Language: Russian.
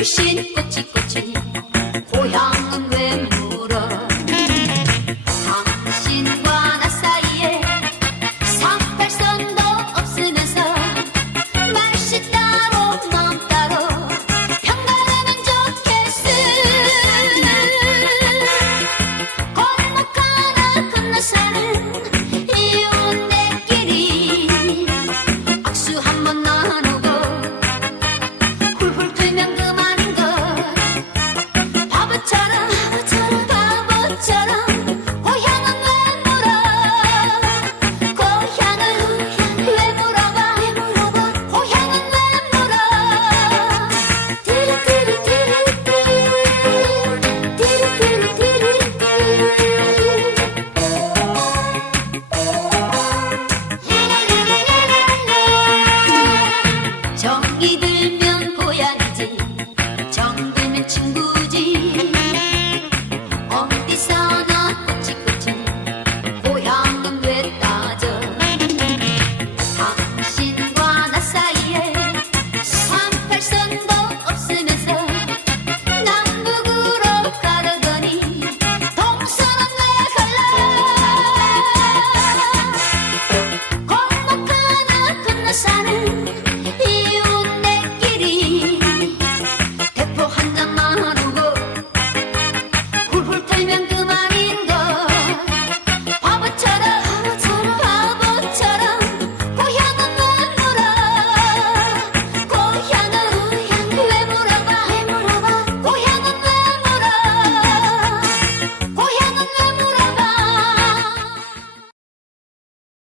вершине, кочи-кочи.